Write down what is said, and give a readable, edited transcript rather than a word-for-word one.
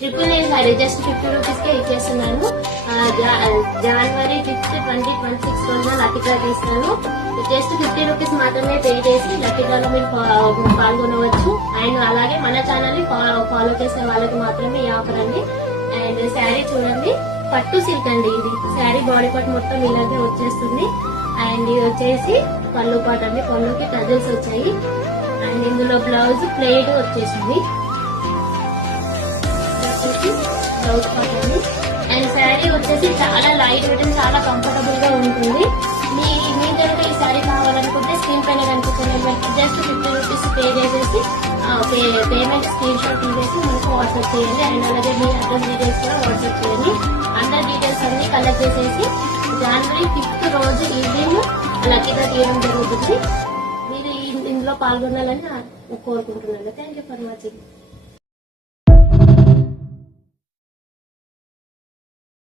999 sorry just 50 rupees కే ఇచ్చేస్తున్నాను. జనవరి 5th 2026 రోజున lucky draw తీస్తాను. జస్ట్ 50 రూపీస్ మాత్రమే పే చేసి లక్కీ డ్రాలో మీరు పాల్గొనవచ్చు. అండ్ అలాగే మన ఛానల్ ని ఫాలో చేసే వాళ్ళకి మాత్రమే ఈ ఆఫర్ అండి. అండ్ శారీ చూడండి, పట్టు సిల్క్ అండి. ఇది శారీ బాడీ పార్ట్ మొత్తం ఇలాగే వచ్చేస్తుంది. అండ్ ఇది వచ్చేసి పళ్ళు పార్ట్ అండి. పళ్ళుకి టజల్స్ వచ్చాయి. అండ్ ఇందులో బ్లౌజ్ ప్లెయిన్ వచ్చేసింది. బ్లౌజ్ పార్ట్ అండి. అండ్ శారీ వచ్చేసి చాలా లైట్ వెయిట్ అండ్ చాలా కంఫర్టబుల్ గా ఉంటుంది. మీ కనుక ఈ శారీ కావాలనుకుంటే స్క్రీన్ పైన కనిపిస్తున్న నెంబర్కి జస్ట్ 50 రూపీస్ పే చేసేసి పేమెంట్ స్క్రీన్ షాట్ తీసేసి మనకు వాట్సాప్ చేయండి. అండ్ అలాగే మీ అడ్రస్ డీటెయిల్స్ కూడా వాట్సాప్ చేయండి. అందరి డీటెయిల్స్ అన్ని కలెక్ట్ చేసేసి జనవరి 5th రోజు ఈవినింగ్ లక్కీగా తీయడం జరుగుతుంది. మీరు ఇందులో పాల్గొనాలని కోరుకుంటున్నాను. Thank you for watching.